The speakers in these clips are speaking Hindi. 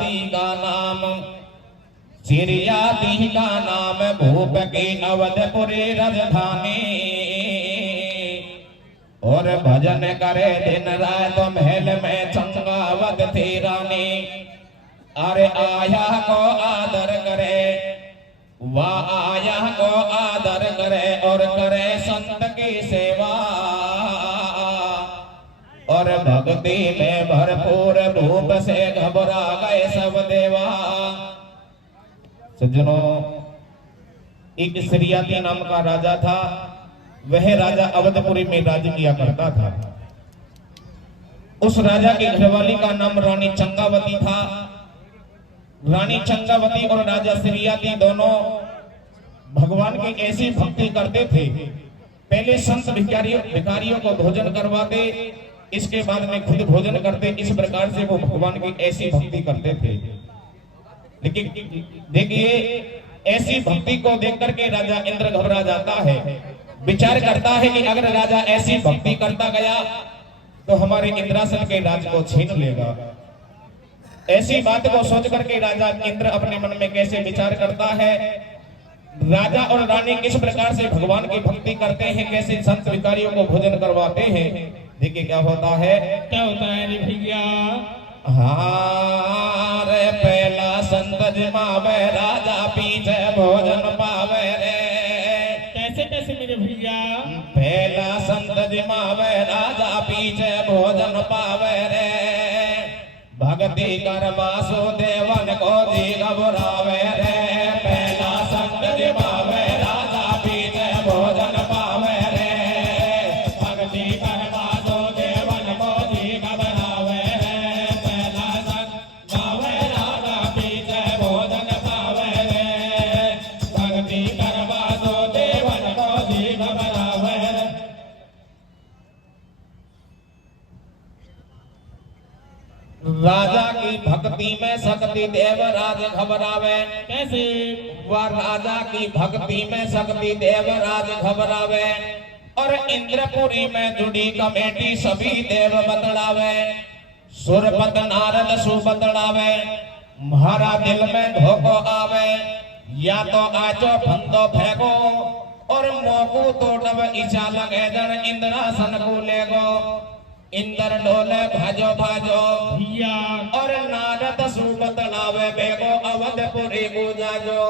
सिरियाती का नाम, सिरियाती का नाम भूप की अवधपुरी राजधानी। और भजन करे दिन रात महल में चंगावत थी रानी। अरे आया को आदर करे, वह आया को आदर करे और करे संत की सेवा। और भक्ति में भरपूर रूप से घबरा गए सब देवा। सज्जनों, एक सिरियाती नाम का राजा था। वह राजा अवधपुरी में राज्य किया करता था। उस राजा की घरवाली का नाम रानी चंगावती था। रानी चंगावती और राजा सिरियाती दोनों भगवान की ऐसी भक्ति करते थे। पहले संत भिखारियों को भोजन करवाते, इसके बाद में खुद भोजन करते। इस प्रकार से वो भगवान की ऐसी भक्ति करते थे। लेकिन देखिए, ऐसी भक्ति को देख करके राजा इंद्र घबरा जाता है। विचार करता है कि अगर राजा ऐसी भक्ति करता गया तो हमारे इंद्रासन के राज को छीन लेगा। ऐसी बात को सोच करके राजा इंद्र अपने मन में कैसे विचार करता है। राजा और रानी किस प्रकार से भगवान की भक्ति करते हैं, कैसे संत भिखारियों को भोजन करवाते हैं। देखिए क्या होता है। क्या होता है भैया? रे पहला संत जमावे राजा पीछे भोजन पावे रे। कैसे कैसे मेरे भैया? पहला संत जमावे राजा पीछे भोजन पावे रे। भक्ति कर वासुदेवन को जी घबरावे रे। पहला संत जमावे राजा पीछे भोजन पावे रे। भक्ति कर वासुदेवन को जी घबरावे रे। पहला संत जमावे राजा पीछे भोजन पावे रे। भक्ति कर वासुदेवन को जी घबरावे रे। राजा की भक्ति में शक्ति देवराज घबरावे। कैसे? वह राजा की भक्ति में शक्ति देवराज घबरावे। और इंद्रपुरी में जुड़ी कमेटी सभी देव बतलावे। सुरपत नारद सु बतलावे। म्हारा दिल में धोखो आवे, या तो आचो फंदो फेंको और मोकू तो डब इच्छा लगे जन इंद्रासन को लेगो। इंद्र डोले भाजो भाजो भैया। और नारद सु बतलावे बेगो अवधपुरी को जाजो।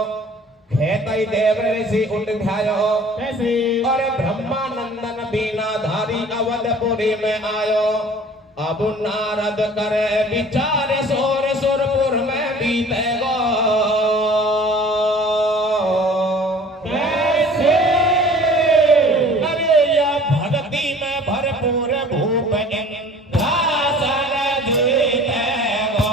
खेतई देव ऋषि उठ ध्यायो। कैसे? और ब्रह्मानंदन बीना धारी अवधपुरी में आयो। अब नारद करे विचार सोर सुरपुर में बीतेगो। कैसे? अरे या भक्ति में भरपूर भूप इंद्रासन जीतेगो।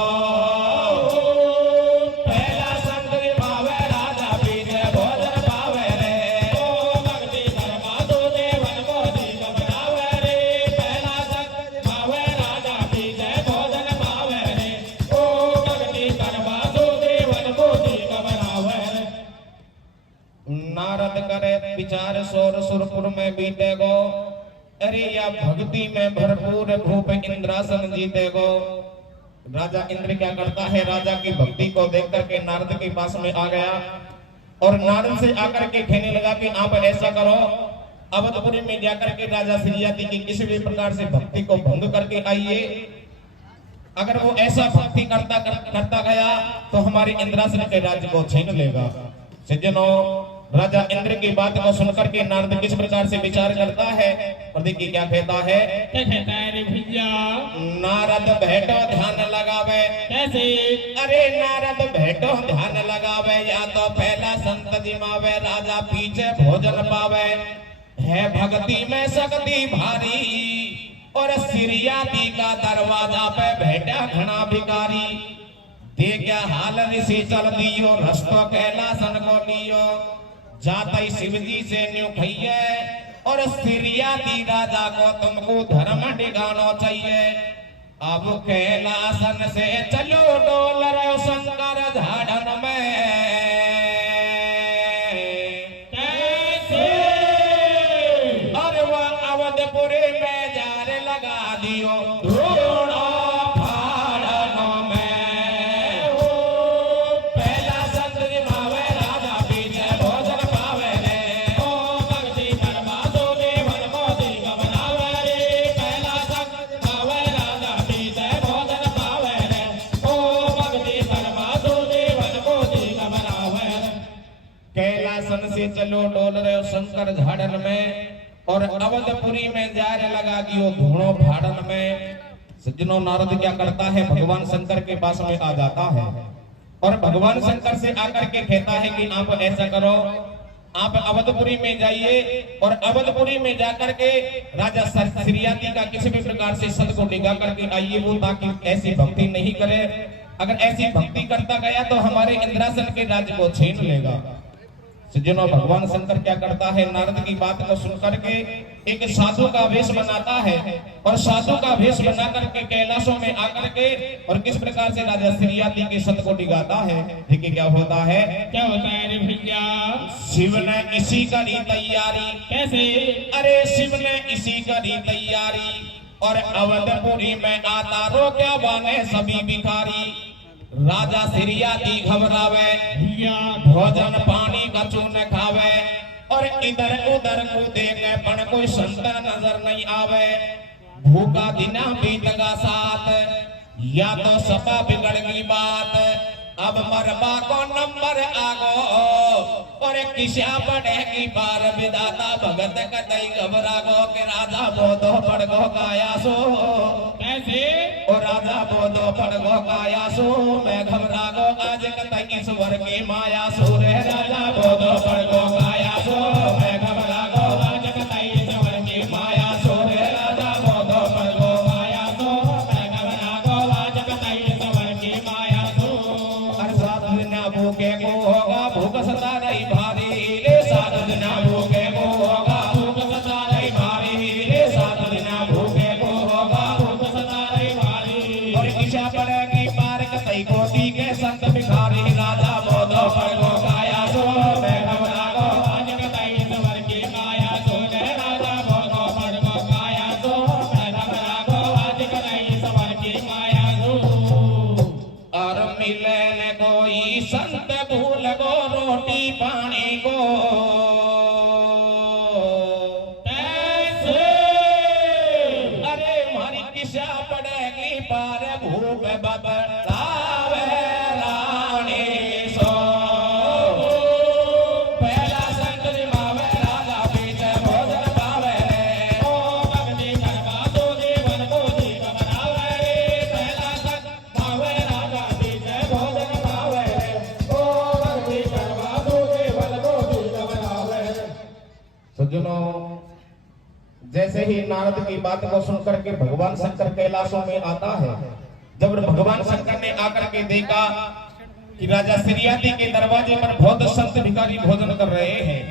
पहला संत जमावे राजा पीछे भोजन पावे रे। ओ भक्ति कर वासुदेवन को जी घबरावे रे। पहला संत जमावे राजा पीछे भोजन पावे रे। ओ भक्ति कर वासुदेवन को जी घबरावे रे। नारद करे विचार सोर सुरपुर में बीतेगो। अरे या भक्ति में भरपूर भूप इंद्रासन जीतेगो। राजा इंद्र क्या करता है, राजा की भक्ति को देख करके नारद के पास में आ गया और नारद से आकर के कहने लगा कि आप ऐसा करो, अवधपुरी में जाकर के राजा सिरियाती की किसी भी प्रकार से भक्ति को भंग करके आइए। अगर वो ऐसा भक्ति करता गया तो हमारे इंद्रासन के राज्य को छीन लेगा। सज्जनों, राजा इंद्र की बात को सुनकर के नारद किस प्रकार से विचार करता है और देखिए क्या कहता है। क्या कहता है रे भैया? नारद बैठो ध्यान लगावे। कैसे? अरे नारद बैठो ध्यान लगावे, या तो पहला संत जिमावे राजा पीछे भोजन पावे। है भक्ति में शक्ति भारी और सिरियाती का दरवाजा पे बैठा घना भिखारी। देखा हाल ऋषि चल दियो, रस्तो कैलासन को लियो। जाता ही शिव जी से न्यू खइए और सिरियाती राजा को तुमको धर्म ठिकानो चाहिए। अब कैलासन से चलो डोल रहे शंकर झाड़न में। कैसे? और वह अवधपुरी में जार लगा दियो। धूड़ो फाड़नों में से चलो डोल रहे हो शंकर झाड़न में, और अवधपुरी में जार लगा दियो धूणों भाड़न में। सज्जनों, नारद क्या करता है, भगवान शंकर के पास में आ जाता है और भगवान शंकर से आकर के कहता है कि आप ऐसा करो, आप अवधपुरी में जाइए और अवधपुरी में जाकर के राजा सिरियाती का किसी भी प्रकार से सद को निगाह करके आइए, वो ताकि ऐसी भक्ति नहीं करे। अगर ऐसी भक्ति करता गया तो हमारे इंद्रासन के राज्य को छीन लेगा। सज्जनों, भगवान शंकर क्या करता है, नारद की बात को सुनकर के एक साधु का वेश बनाता है और साधु का वेश बना करके कैलाशों में आकर के और किस प्रकार से राजा सिरियाती के सत को डिगाता है। देखिए क्या होता है, क्या होता है रे भैया? शिव ने इसी करी तैयारी। कैसे? अरे शिव ने इसी करी तैयारी और अवधपुरी में आता रोक्या बाने सभी भिखारी। राजा सिरियाती घबरावे, भैया भोजन पानी का चून खावे और इधर उधर को देखे पण कोई संत नजर नहीं आवे। भूखा दिना बीतगा साथ, या तो सपा बिगड़ गई बात। अब मरबा को नंबर आगो और किसा बढ़ेगी बार विदाता भगत कतई घबरा गो के राजा बोधो पड़ गो काया सो। कैसे? ओ राजा बोधो पड़ गो काया सो, मैं घबरा गो आज कतई ईश्वर की माया सो रे। राजा बोधो पड़ गो काया सो, मैं घबरा गो आज कतई ईश्वर की माया सो रे। राजा बोधो पड़ गो काया सो, मैं घबरा गो आज कतई ईश्वर की माया सो। हर सात दिन भूखे को होगा भूख सता रही भारी रे, सात दिन भूखे को होगा भूख सता रही भारी रे, सात दिन भूखे को होगा भूख सता रही भारी। और किसा पड़ेगी पार कतई कोटि के संत भिखारी। राजा बोधो पड़ गो काया सो, मैं घबरा गो आज कतई ईश्वर की माया सो रे। राजा बोधो पड़ गो काया सो, मैं घबरा गो आज कतई ईश्वर की माया सो। और मिले न कोई संत भूल गो रोटी पानी को। कैसे? अरे मारी किसा पड़ेगी पार भूप बतलावे रानी सो। पहला संत जिमावे राजा पीछे भोजन पावे रे, ओ भक्ति करवा दो जीवन को जी घबरावे रे। पहला संत पावे राजा पीछे भोजन पावे रे, ओ भक्ति करवा दो जीवन को जी घबरावे रे। सज्जनों, जैसे ही नारद की बात को सुनकर के भगवान शंकर कैलाशों में आता है, जब भगवान शंकर ने आकर के देखा कि राजा सिरियाती के दरवाजे पर बहुत संत भिखारी भोजन कर रहे हैं।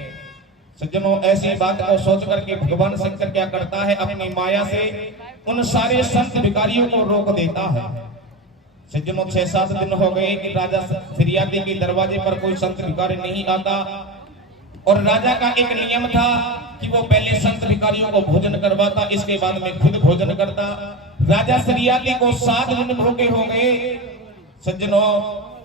सज्जनों, ऐसी बात को सोच करके भगवान शंकर क्या करता है, अपनी माया से उन सारे संत भिखारियों को रोक देता है। सज्जनों, 6-7 दिन हो गए कि राजा सिरियाती के दरवाजे पर कोई संत भिखारी नहीं आता और राजा का एक नियम था कि वो पहले संत भिखारियों को भोजन करवाता, इसके बाद में खुद भोजन करता। राजा सिरियाती को 7 दिन भूखे हो गए। सज्जनों,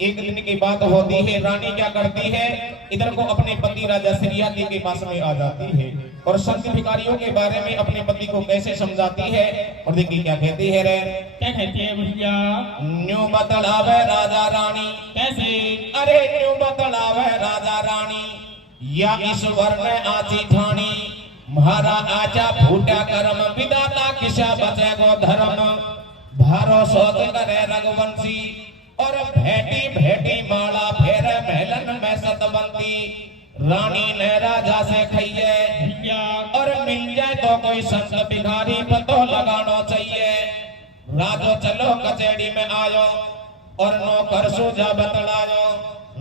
एक दिन की बात होती है, रानी क्या करती है, इधर को अपने पति राजा सिरियाती के पास में आ जाती है और संत भिखारियों के बारे में अपने पति को कैसे समझाती है। और देखिए क्या कहती है रे, क्या कहती है भैया? न्यू बतलावे राजा रानी। कैसे? अरे न्यू बतलावे राजा रानी, या ईश्वर ने आची ठानी, म्हारा आचा फूटा कर्म विदाता किसा बचे गो धर्म। भारो सोच करे रघुवंशी और भेटी भेटी माला फेरे महलन में सतबंदी। रानी ने राजा से कहिए भैया और मिल जाए तो कोई संत भिखारी पतो लगाना चाहिए। राजो चलो कचेड़ी में आयो और नौकर सूझा बतलायो।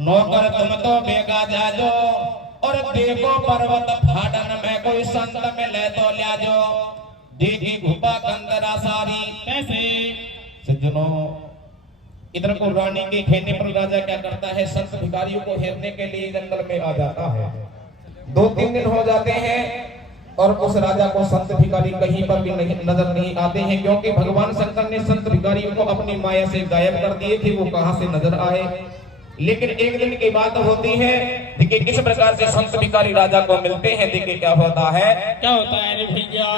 नौकर तुम तो बेगा जाजो और देखो पर्वत फाटन में कोई संत मिले तो ल्याजो। देखी घुपा कंदरा सारी। कैसे? सज्जनों, इधर को रानी के कहने पर राजा क्या करता है, संत भिखारियों को हेरने के लिए जंगल में आ जाता है। 2-3 दिन हो जाते हैं और उस राजा को संत भिखारी कहीं पर भी नहीं नजर नहीं आते हैं, क्योंकि भगवान शंकर ने संत भिखारियों को अपनी माया से गायब कर दिए थे, वो कहां से नजर आए। लेकिन एक दिन की बात होती है, देखिए किस प्रकार से संत भिखारी राजा को मिलते हैं। देखिए क्या होता है, क्या होता है रे भैया?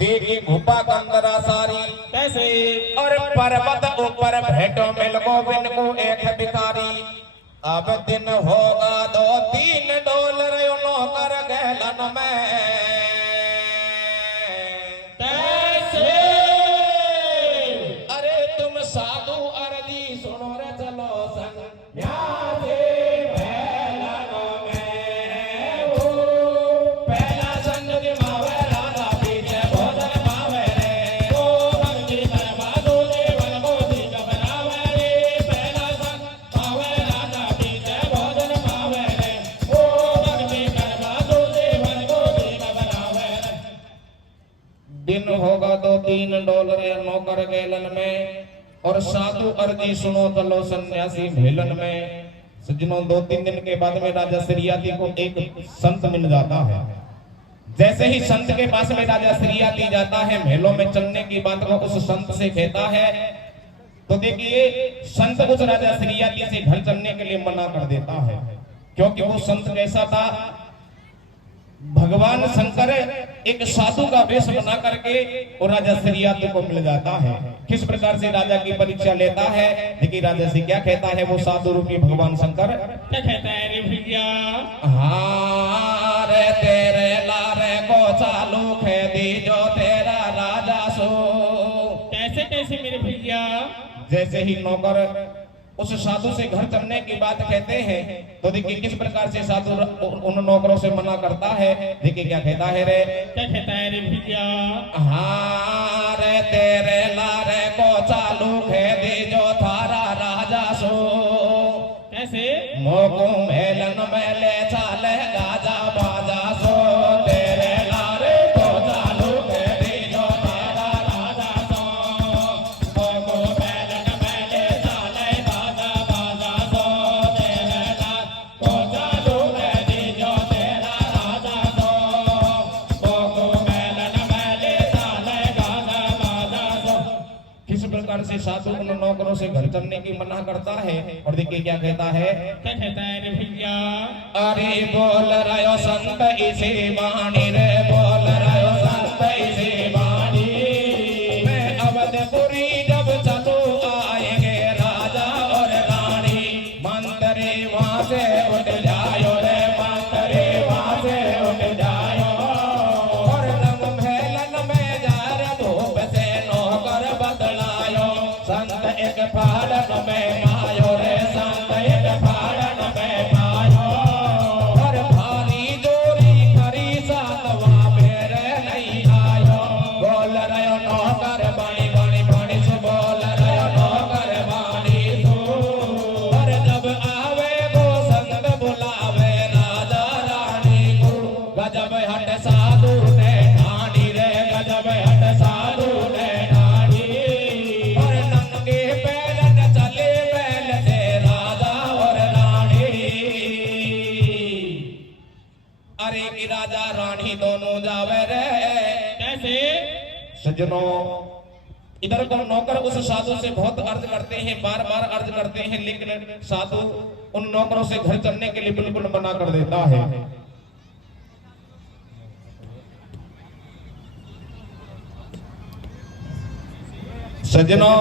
देखी घुपा कंदरा सारी। कैसे? और पर्वत ऊपर भेटो मिल गोविंद को एक भिखारी। अब दिन होगा 2-3 डोल रहे में कैसे अरे तुम साधु अर्जी सुनो रे चलो संग न्यासे भैलन में हो पहला संग के मावे राजा पीछे भोजन पावे रे तो भक्ति करवा दो देवन मोदी घबरावे रे पहला संग पावे राजा पीछे भोजन पावे रे ओ भक्ति करवा दो देवन मोदी घबरावे रे दिन होगा $2-3 नौकर गेलन में और साधु अर्जी सुनो चलो सन्यासी भेलन में। सज्जनों 2-3 दिन के बाद में राजा सिरियाती को एक संत मिल जाता है। जैसे ही संत के पास में राजा सिरियाती जाता है, महलों में चलने की बात को उस संत से कहता है, तो देखिए संत उस राजा सिरियाती से घर चलने के लिए मना कर देता है, क्योंकि वो संत कैसा था, भगवान शंकर एक साधु का वेश बना करके और राजा सिरियाती को मिल जाता है। किस प्रकार से राजा की परीक्षा लेता है, देखिए राजा से क्या कहता है वो साधु रूपी भगवान शंकर। क्या कहता है रे भैया? हारे तेरे लारे को चालू खेदी जो तेरा राजा सो। कैसे कैसे मेरे भैया? जैसे ही नौकर उस साधु से घर चलने की बात कहते हैं, तो देखिए किस प्रकार से साधु उन नौकरों से मना करता है। देखिए क्या कहता है रे? क्या कहता है रे भैया? हारे तेरे लारे को चालू खेदी जो थारा राजा सो। कैसे? मोको मेलन में ले चाले गाजा बाजा सो। तेरे लारे को चालू खेदी जो थारा राजा सो। मोको मेलन में ले चाले गाजा बाजा सो। तेरे लार को चालू खेदी जो तेरा राजा सो। मोको मेलन में ले चाले गाजा बाजा सो। किस प्रकार से साधु उन नौकरों से घर चलने की मना करता है, और देखिए क्या कहता है। क्या कहता है रे भैया? अरे बोल रयो संत इसे वाणी रे, बोल रयो संत इसे वाणी। मैं अवधपुरी जब चलू आएंगे राजा और रानी। मंत्री वहां से उठ जायो रे, मंत्री वहां से उठ जायो। और रंग महलन में जा रे धूप से नौकर बदलायो। संत एक फाड़न में आयो रे, संत एक फाड़न में आयो। और भारी जोरी खरी सातवा मेरे नहीं आयो। बोल रयो नौकर बाणी बाणी बाणी से, बोल रयो नौकर बाणी सो। और जब आवे वो संत बुलावे राजा रानी को। गजब हट साधु ने ठानी रे, गजब हट साधु ने ठानी। और नंगे पैरन चले बैल से राजा और रानी। अरे की राजा रानी दोनों जावे रे। कैसे? सज्जनों इधर को नौकर उस साधु से बहुत अर्ज करते हैं, बार बार अर्ज करते हैं, लेकिन साधु उन नौकरों से घर चलने के लिए बिल्कुल मना कर देता है। सज्जनों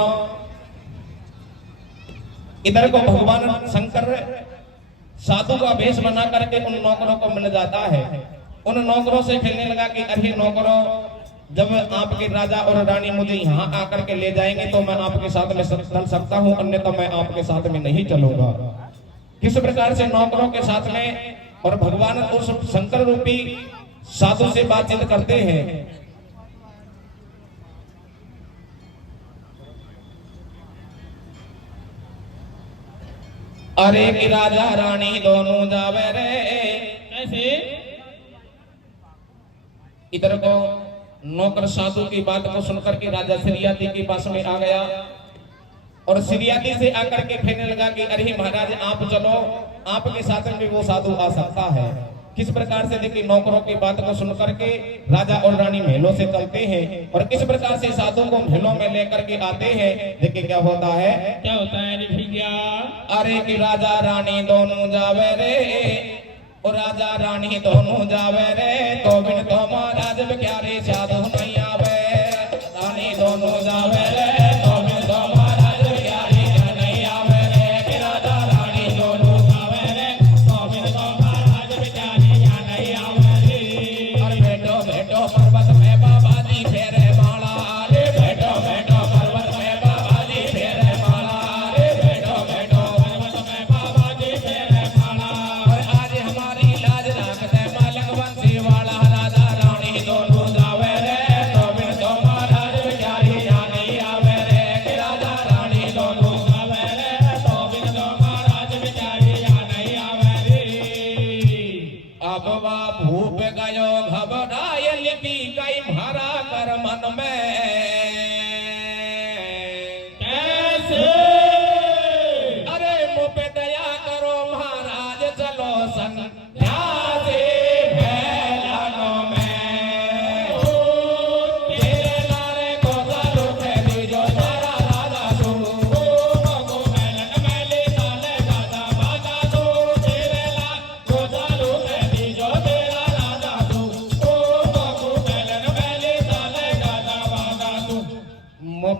इधर को भगवान शंकर साधु का वेश बना करके उन नौकरों को मिल जाता है। उन नौकरों से कहने लगा कि अरे नौकरों, जब आपके राजा और रानी मुझे यहाँ आकर के ले जाएंगे तो मैं आपके साथ में चल सकता हूँ, अन्यथा मैं आपके साथ में नहीं चलूंगा। किस प्रकार से नौकरों के साथ में और भगवान उस शंकर रूपी साधु से बातचीत करते हैं। अरे कि राजा रानी दोनों जावे रे। कैसे? इधर को नौकर साधु की बात को सुनकर के राजा सिरियाती के पास में आ गया और सिरियाती से आकर के कहने लगा कि अरे महाराज आप चलो, आपके साथ में वो साधु आ सकता है। किस प्रकार से देखिए नौकरों की बात को सुनकर के राजा और रानी महलों से चलते हैं और किस प्रकार से साधु को महलों में लेकर के आते हैं। देखिए क्या होता है। क्या होता है रे भैया? अरे कि राजा रानी दोनों जावे रे, और राजा रानी दोनों जावे रे, तो बिन तो महाराज प्यारे साधु नहीं आवे। रानी दोनों जावे रे, तो बिन तो महाराज प्यारे नहीं आवे रे। कि राजा रानी दोनों जावे रे, तो बिन तो महाराज प्यारे नहीं आवे रे।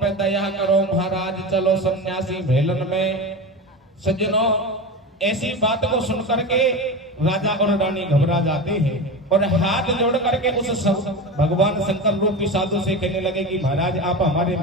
पे दया करो महाराज, चलो सन्यासी भेलन में। सज्जनों, ऐसी बात को सुन करके राजा और रानी घबरा जाते हैं और हाथ जोड़ करके उस भगवान शंकर रूपी साधु से कहने लगे कि महाराज आप हमारे